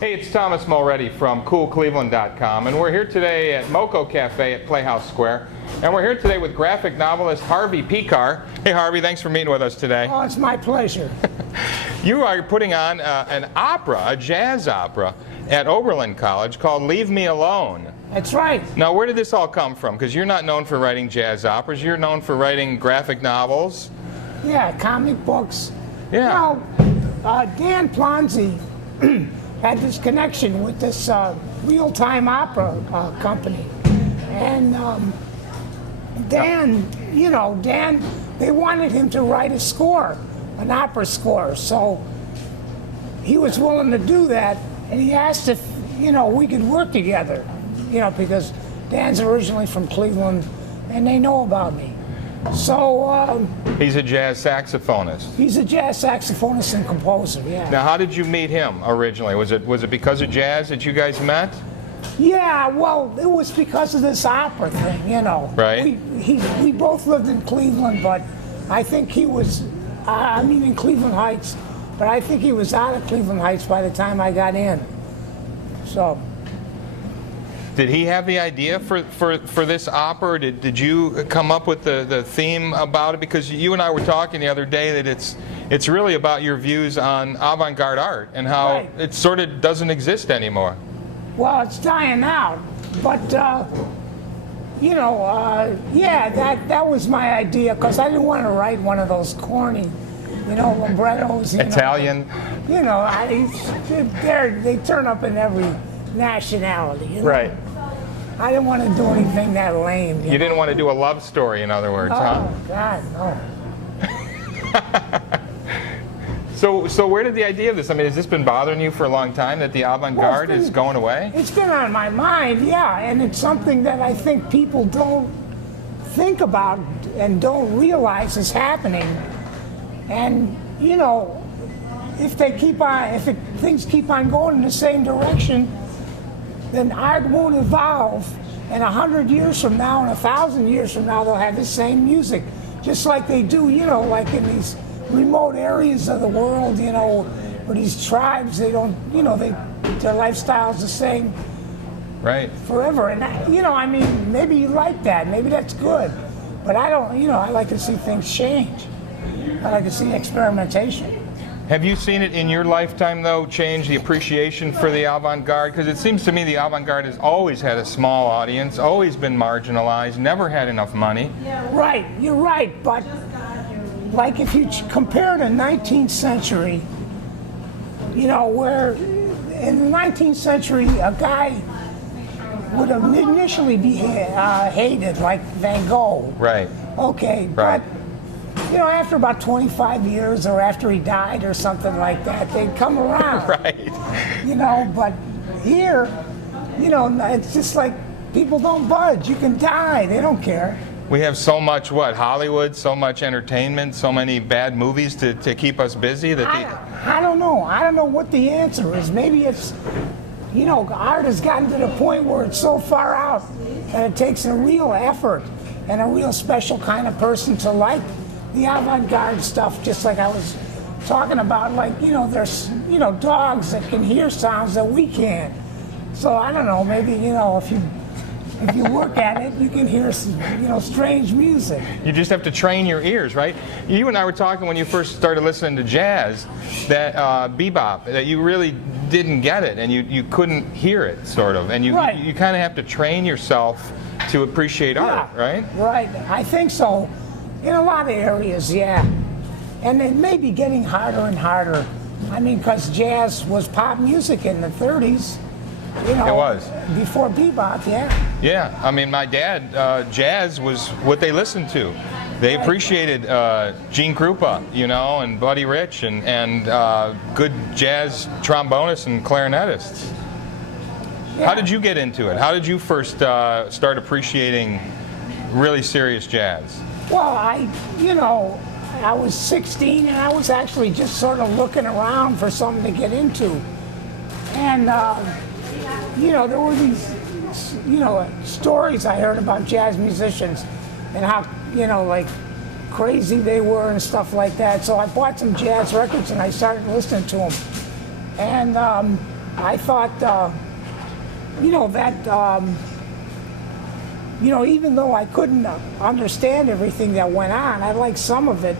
Hey, it's Thomas Mulready from CoolCleveland.com, and we're here today at Moco Cafe at Playhouse Square. And we're here today with graphic novelist Harvey Pekar. Hey, Harvey, thanks for meeting with us today. Oh, it's my pleasure. You are putting on an opera, a jazz opera, at Oberlin College called Leave Me Alone. That's right. Now, where did this all come from? Because you're not known for writing jazz operas. You're known for writing graphic novels. Yeah, comic books. Yeah. Well, Dan Plonzi had this connection with this real-time opera company. And Dan, they wanted him to write a score, an opera score. So he was willing to do that, and he asked if, we could work together, because Dan's originally from Cleveland, and they know about me. So he's a jazz saxophonist. He's a jazz saxophonist and composer, yeah. Now, how did you meet him originally? Was it because of jazz that you guys met? Yeah, well, it was because of this opera thing, Right. We both lived in Cleveland, but I think he was, in Cleveland Heights, but I think he was out of Cleveland Heights by the time I got in. So. Did he have the idea for this opera? Or did you come up with the theme about it? Because you and I were talking the other day that it's really about your views on avant-garde art and how Right. it sort of doesn't exist anymore. Well, it's dying out, but yeah, that was my idea, because I didn't want to write one of those corny, librettos. Italian. They turn up in every nationality. Right. I didn't want to do anything that lame. You didn't want to do a love story, in other words, huh? Oh God, no. So where did the idea of this? Has this been bothering you for a long time, that the avant-garde is going away? It's been on my mind, yeah, and it's something that I think people don't think about and don't realize is happening. And if things keep on going in the same direction, then art won't evolve. And 100 years from now and 1,000 years from now, they'll have the same music, just like they do, like in these remote areas of the world, where these tribes, they don't, their lifestyle's the same, right, forever. And maybe you like that, maybe that's good, but I don't, I like to see things change. I like to see experimentation. Have you seen it in your lifetime, though, change the appreciation for the avant-garde? Because it seems to me the avant-garde has always had a small audience, always been marginalized, never had enough money. Right, you're right, but like if you compare the 19th century, where in the 19th century a guy would have initially be hated, like Van Gogh. Right. Okay, right. But after about 25 years or after he died or something like that, they'd come around. Right. But here, it's just like people don't budge. You can die. They don't care. We have so much, Hollywood, so much entertainment, so many bad movies to keep us busy that I don't know. I don't know what the answer is. Maybe it's, art has gotten to the point where it's so far out that it takes a real effort and a real special kind of person to like the avant-garde stuff, just like I was talking about, like, there's, dogs that can hear sounds that we can't. So I don't know, maybe, if you work at it, you can hear some, strange music. You just have to train your ears, right? You and I were talking when you first started listening to jazz, that bebop, that you really didn't get it, and you couldn't hear it, sort of. And you Right. you kind of have to train yourself to appreciate art, right? Right, I think so. In a lot of areas, yeah. And it may be getting harder and harder. Because jazz was pop music in the 30s. It was. Before bebop, yeah. Yeah, my dad, jazz was what they listened to. They appreciated Gene Krupa, and Buddy Rich, and good jazz trombonists and clarinetists. Yeah. How did you get into it? How did you first start appreciating really serious jazz? Well, I was 16 and I was actually just sort of looking around for something to get into. And, there were these, stories I heard about jazz musicians and how, like crazy they were and stuff like that. So I bought some jazz records and I started listening to them. And I thought, you know, that, you know, even though I couldn't understand everything that went on, I liked some of it,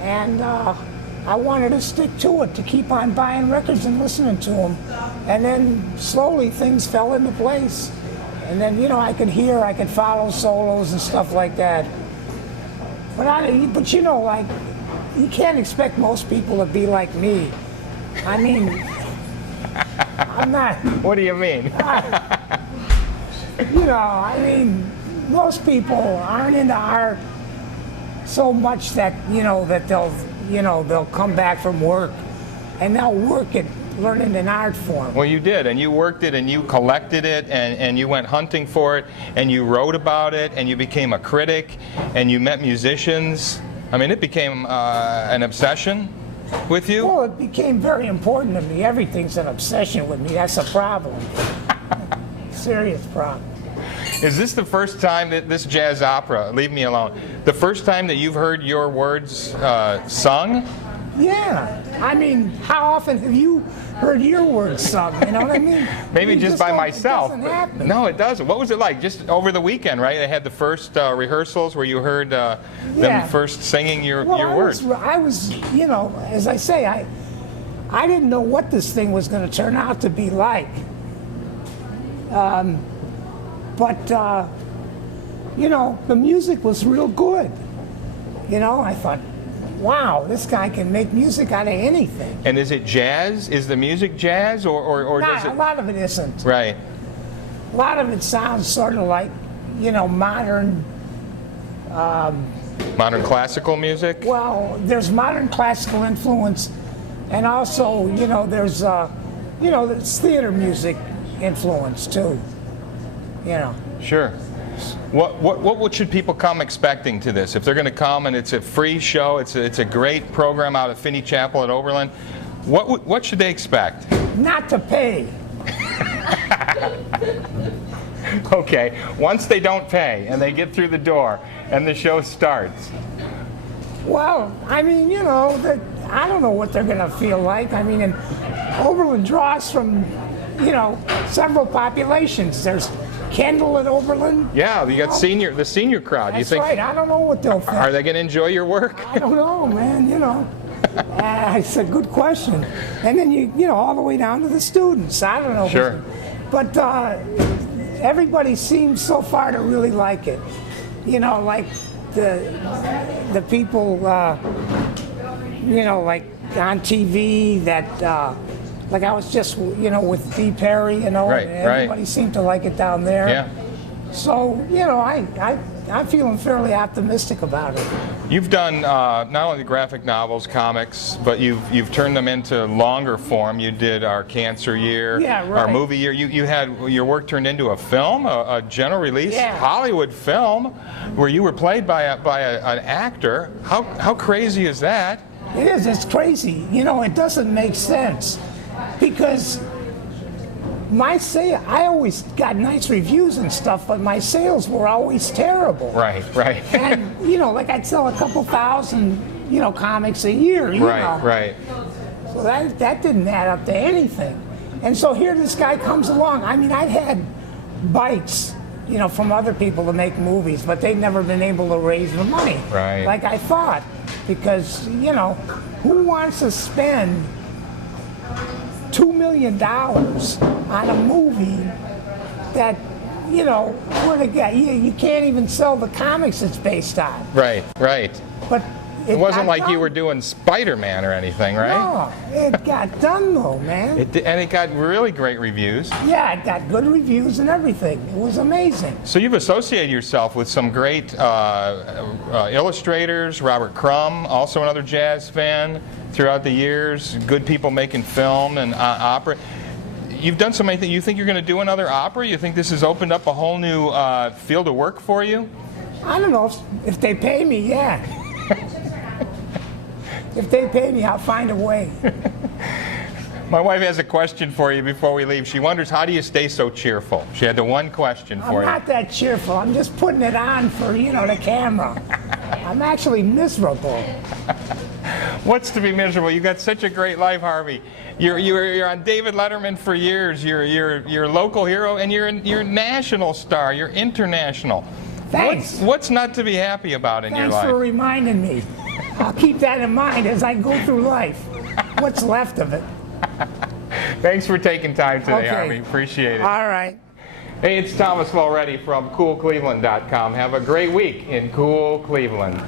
and I wanted to stick to it, to keep on buying records and listening to them. And then slowly things fell into place. And then, you know, I could follow solos and stuff like that. But you know, like, you can't expect most people to be like me. I mean, I'm not. What do you mean? You know, I mean, most people aren't into art so much that, you know, that they'll come back from work and they'll work at learning an art form. Well, you did, and you worked it, and you collected it, and you went hunting for it, and you wrote about it, and you became a critic, and you met musicians. I mean, it became an obsession with you? Well, it became very important to me. Everything's an obsession with me. That's a problem. Serious problem. Is this the first time that this jazz opera, Leave Me Alone, the first time that you've heard your words sung? Yeah. I mean, how often have you heard your words sung? You know what I mean? Maybe just by myself. It doesn't happen. No, it doesn't. What was it like? Just over the weekend, right? They had the first rehearsals where you heard Yeah. them first singing your words. I was, you know, as I say, I didn't know what this thing was going to turn out to be like. But you know, the music was real good. You know, I thought, wow, this guy can make music out of anything. And is it jazz? Is the music jazz, or does it? A lot of it isn't. Right. A lot of it sounds sort of like, you know, modern. Modern classical music? Well, there's modern classical influence, and also, you know, there's theater music influence too. You know. Sure. What should people come expecting to this? If they're going to come and it's a free show, it's a great program out at Finney Chapel at Oberlin, what should they expect? Not to pay. Okay, once they don't pay and they get through the door and the show starts. Well, I mean, you know, I don't know what they're going to feel like. I mean, and Oberlin draws from, you know, several populations. There's Kendall at Oberlin. Yeah, you got the senior crowd. That's You think? right. I don't know what they'll think. Are they going to enjoy your work? I don't know, man. You know, it's a good question. And then you know, all the way down to the students. I don't know. Sure. But everybody seems so far to really like it. You know, like the people, you know, like on TV that. Like I was just, you know, with Dee Perry, you know, Right, and everybody seemed to like it down there. Yeah. So, you know, I'm feeling fairly optimistic about it. You've done not only graphic novels, comics, but you've turned them into longer form. You did our Cancer Year, Yeah, our right. movie year. You had your work turned into a film, a general release Yeah. Hollywood film, where you were played by an actor. How crazy is that? It is, it's crazy. You know, it doesn't make sense. Because I always got nice reviews and stuff, but my sales were always terrible. Right, right. And, you know, like I'd sell a couple thousand, you know, comics a year, you know. Right. So that didn't add up to anything. And so here this guy comes along. I mean, I'd had bites, you know, from other people to make movies, but they'd never been able to raise the money. Right. Like I thought. Because, you know, who wants to spend $2 million on a movie that, you know, where the guy, you can't even sell the comics it's based on. Right. But It wasn't got like done. you were doing Spider-Man or anything, right? No, it got done though, man. And it got really great reviews. Yeah, it got good reviews and everything. It was amazing. So you've associated yourself with some great illustrators, Robert Crumb, also another jazz fan throughout the years, good people making film and opera. You've done so many things. You think you're going to do another opera? You think this has opened up a whole new field of work for you? I don't know if they pay me, yeah. If they pay me, I'll find a way. My wife has a question for you before we leave. She wonders, how do you stay so cheerful? She had the one question for I'm not that cheerful. I'm just putting it on for, you know, the camera. I'm actually miserable. What's to be miserable? You got such a great life, Harvey. You're on David Letterman for years. You're a local hero, and you're a national star. You're international. Thanks. What's not to be happy about in your Thanks life? for reminding me. I'll keep that in mind as I go through life. What's left of it. Thanks for taking time today, Okay. Harvey. Appreciate it. All right. Hey, it's Thomas Mulready from CoolCleveland.com. Have a great week in cool Cleveland.